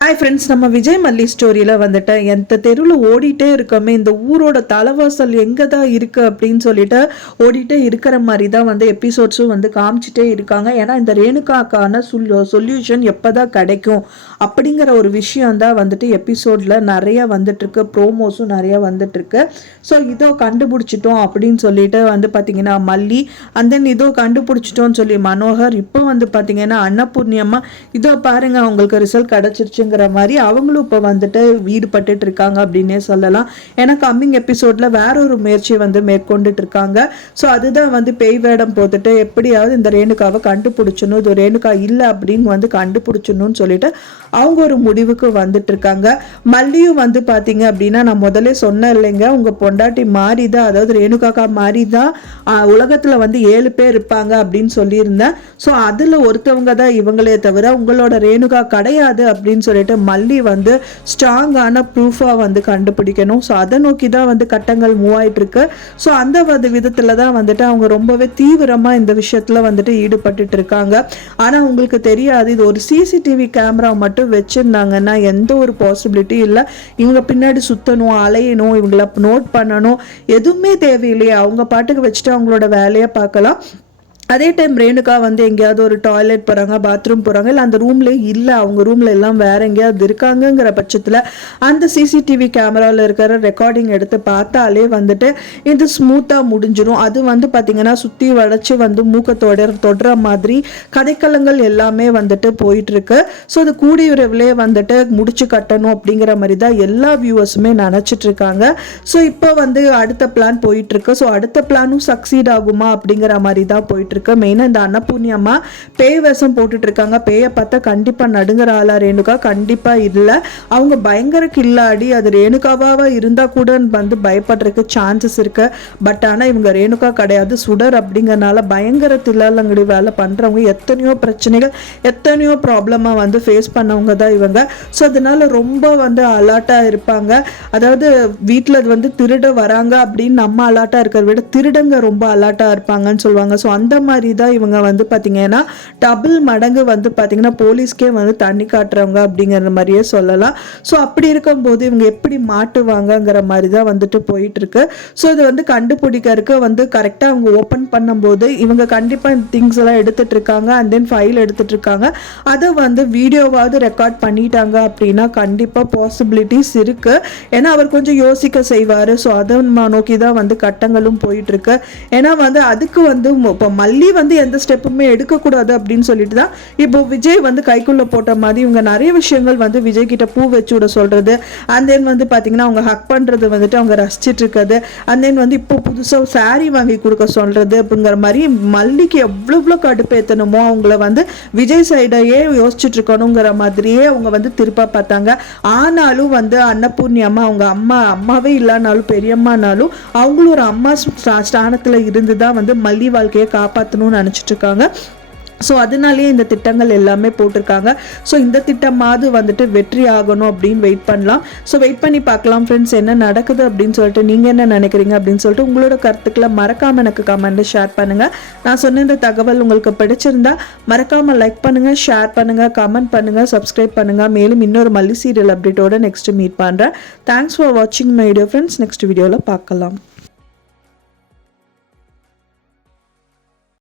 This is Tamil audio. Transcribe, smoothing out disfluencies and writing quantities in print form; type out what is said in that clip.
ஹாய் ஃப்ரெண்ட்ஸ், நம்ம விஜய் மல்லி ஸ்டோரியில் வந்துட்டு எந்த தெருவில் ஓடிட்டே இருக்கோமே, இந்த ஊரோட தலைவாசல் எங்கே தான் இருக்குது அப்படின்னு சொல்லிட்டு ஓடிட்டே இருக்கிற மாதிரி தான் வந்து எபிசோட்ஸும் வந்து காமிச்சிட்டே இருக்காங்க. ஏன்னா இந்த ரேணுகாக்கான சொல்யூஷன் எப்போ தான் கிடைக்கும் அப்படிங்கிற ஒரு விஷயம் தான் வந்துட்டு எபிசோடில் நிறையா வந்துட்டுருக்கு. ப்ரோமோஸும் நிறையா வந்துட்டுருக்கு. ஸோ இதோ கண்டுபிடிச்சிட்டோம் அப்படின்னு சொல்லிட்டு வந்து பார்த்தீங்கன்னா மல்லி, அண்ட் தென் இதோ கண்டுபிடிச்சிட்டோன்னு சொல்லி மனோகர், இப்போ வந்து பார்த்தீங்கன்னா அன்னபூர்ணியம்மா இதோ பாருங்க அவங்களுக்கு ரிசல்ட் கிடச்சிருச்சு மாதிரி அவங்களும் இப்போ வந்துட்டு ஈடுபட்டு இருக்காங்க அப்படின்னே சொல்லலாம். ஏன்னா கம்மிங் எபிசோட்ல வேற ஒரு முயற்சியை வந்து மேற்கொண்டுட்டு இருக்காங்க. ஸோ அதுதான் வந்து பேய் வேடம் போட்டுட்டு எப்படியாவது இந்த ரேணுகாவை கண்டுபிடிச்சணும், இது ரேணுகா இல்லை அப்படின்னு வந்து கண்டுபிடிச்சணும்னு சொல்லிட்டு அவங்க ஒரு முடிவுக்கு வந்துட்டு இருக்காங்க. மல்லியும் வந்து பாத்தீங்க அப்படின்னா, நான் முதல்ல சொன்னேன் இல்லைங்க, உங்க பொண்டாட்டி மாறிதான், அதாவது ரேணுகாக்கா மாறிதான் உலகத்துல வந்து 7 பேர் இருப்பாங்க அப்படின்னு சொல்லியிருந்தேன். ஸோ அதுல ஒருத்தவங்க தான் இவங்களே தவிர உங்களோட ரேணுகா கிடையாது அப்படின்னு சொல்லிட்டு மல்லி வந்து ஸ்ட்ராங்கான ப்ரூஃபா வந்து கண்டுபிடிக்கணும். ஸோ அதை நோக்கி தான் வந்து கட்டங்கள் மூவ் ஆயிட்டு இருக்கு. ஸோ அந்த விதத்துல தான் வந்துட்டு அவங்க ரொம்பவே தீவிரமா இந்த விஷயத்துல வந்துட்டு ஈடுபட்டு இருக்காங்க. ஆனா உங்களுக்கு தெரியாது, இது ஒரு சிசிடிவி கேமரா மட்டும் வச்சிருந்தாங்கன்னா எந்த ஒரு பாசிபிலிட்டி இல்லை. இவங்க பின்னாடி சுத்தணும், அலையணும், இவங்களை நோட் பண்ணணும், எதுவுமே தேவையில்லையே. அவங்க பாட்டுக்கு வச்சுட்டு அவங்களோட வேலையை பார்க்கலாம். அதே டைம் ரேணுகா வந்து எங்கேயாவது ஒரு டாய்லெட் போகிறாங்க, பாத்ரூம் போகிறாங்க, இல்லை அந்த ரூம்லேயே இல்லை, அவங்க ரூமில் எல்லாம் வேற எங்கேயாவது இருக்காங்கங்கிற பட்சத்தில் அந்த சிசிடிவி கேமராவில் இருக்கிற ரெக்கார்டிங் எடுத்து பார்த்தாலே வந்துட்டு இது ஸ்மூத்தாக முடிஞ்சிடும். அது வந்து பார்த்திங்கன்னா சுற்றி வளைச்சி வந்து மூக்கை தொடுற மாதிரி கதைக்களங்கள் எல்லாமே வந்துட்டு போயிட்டுருக்கு. ஸோ அது கூடிய விரைவிலே வந்துட்டு முடிச்சு கட்டணும் அப்படிங்கிற மாதிரி தான் எல்லா வியூவர்ஸுமே நினச்சிட்டு இருக்காங்க. ஸோ இப்போ வந்து அடுத்த பிளான் போயிட்டுருக்கு. ஸோ அடுத்த பிளானும் சக்சீட் ஆகுமா அப்படிங்கிற மாதிரி தான் போயிட்டு இருக்கு. மெயினா இந்த அன்னபூர்ணியம்மா பேய் வேஷம் போட்டுட்டு இருக்காங்க. பேயை பார்த்தா கண்டிப்பா நடுங்கிற ஆளா ரேணுகா கண்டிப்பா இல்ல. அவங்க பயங்கர கில்லாடி. அது ரேணுகாவா இருந்தா கூட வந்து பயப்படுறதுக்கு சான்சஸ் இருக்கு. பட் ஆனா இவங்க ரேணுகா கிடையாது, சுடர் அப்படிங்கறனால பயங்கர தில்லாலங்கடி வேலை பண்றவங்க, எத்தனையோ பிரச்சனைகள் எத்தனையோ ப்ராப்ளமா வந்து ஃபேஸ் பண்ணவங்க தான் இவங்க. ஸோ அதனால ரொம்ப வந்து அலர்ட்டா இருப்பாங்க. அதாவது வீட்டில் வந்து திருட வராங்க அப்படின்னு நம்ம அலர்ட்டா இருக்கிறத விட திருடங்க ரொம்ப அலர்ட்டா இருப்பாங்கன்னு சொல்லுவாங்க. ஸோ அந்த மாதிரி தான் இவங்க வந்து பார்த்தீங்கன்னா டபுள் மடங்கு வந்து பார்த்தீங்கன்னா போலீஸ்க்கே வந்து தண்ணி காட்டுறவங்க அப்படிங்கிற மாதிரியே சொல்லலாம். ஸோ அப்படி இருக்கும்போது இவங்க எப்படி மாட்டுவாங்கங்கிற மாதிரி தான் வந்துட்டு போயிட்டு இருக்கு. ஸோ இது வந்து கண்டுபிடிக்கிறதுக்கு வந்து கரெக்டாக அவங்க ஓப்பன் பண்ணும்போது இவங்க கண்டிப்பாக இந்த திங்ஸ் எல்லாம் எடுத்துட்டு இருக்காங்க, அண்ட் தென் ஃபைல் எடுத்துட்டு இருக்காங்க. அதை வந்து வீடியோவாவது ரெக்கார்ட் பண்ணிட்டாங்க அப்படின்னா கண்டிப்பாக பாசிபிலிட்டிஸ் இருக்கு. ஏன்னா அவர் கொஞ்சம் யோசிக்க செய்வார். ஸோ அதை நோக்கி தான் வந்து கட்டங்களும் போயிட்டு இருக்கு. ஏன்னா வந்து அதுக்கு வந்து இப்போ மல்லி வந்து எந்த ஸ்டெப்புமே எடுக்கக்கூடாது அப்படின்னு சொல்லிட்டு தான் இப்போ விஜய் வந்து கைக்குள்ள போட்ட மாதிரி இவங்க நிறைய விஷயங்கள் வந்து விஜய் கிட்ட பூ வச்சு விட சொல்றது, அண்ட் தென் வந்து பார்த்தீங்கன்னா அவங்க ஹக் பண்ணுறது வந்துட்டு அவங்க ரசிச்சிட்டு இருக்கிறது, அண்ட் தென் வந்து இப்போ புதுசாக சாரி வாங்கி கொடுக்க சொல்றது அப்படிங்கிற மாதிரி மல்லிக்கு எவ்வளோ கடுப்பேற்றணுமோ அவங்கள வந்து விஜய் சைடையே யோசிச்சுட்டு இருக்கணுங்கிற மாதிரியே அவங்க வந்து திருப்பா பார்த்தாங்க. ஆனாலும் வந்து அன்னபூர்ணியம்மா அவங்க அம்மாவே இல்லைனாலும் பெரியம்மானாலும் அவங்களும் ஒரு அம்மா ஸ்தானத்தில் இருந்து தான் வந்து மல்லி வாழ்க்கையை காப்பாற்றணும்னு நினச்சிட்டு இருக்காங்க. ஸோ அதனாலேயே இந்த திட்டங்கள் எல்லாமே போட்டிருக்காங்க. ஸோ இந்த திட்டமாவது வந்துட்டு வெற்றி ஆகணும் அப்படின்னு வெயிட் பண்ணலாம். ஸோ வெயிட் பண்ணி பார்க்கலாம் ஃப்ரெண்ட்ஸ், என்ன நடக்குது அப்படின்னு சொல்லிட்டு நீங்கள் என்ன நினைக்கிறீங்க அப்படின்னு சொல்லிட்டு உங்களோட கருத்துக்களை மறக்காமல் எனக்கு கமெண்ட்டில் ஷேர் பண்ணுங்கள். நான் சொன்ன இந்த தகவல் உங்களுக்கு பிடிச்சிருந்தா மறக்காமல் லைக் பண்ணுங்கள், ஷேர் பண்ணுங்கள், கமெண்ட் பண்ணுங்கள், சப்ஸ்கிரைப் பண்ணுங்கள். மேலும் இன்னொரு மல்லி சீரியல் அப்டேட்டோட நெக்ஸ்ட் மீட் பண்ணுறேன். தேங்க்ஸ் ஃபார் வாட்சிங் மை வீடியோ ஃப்ரெண்ட்ஸ். நெக்ஸ்ட் வீடியோவில் பார்க்கலாம்.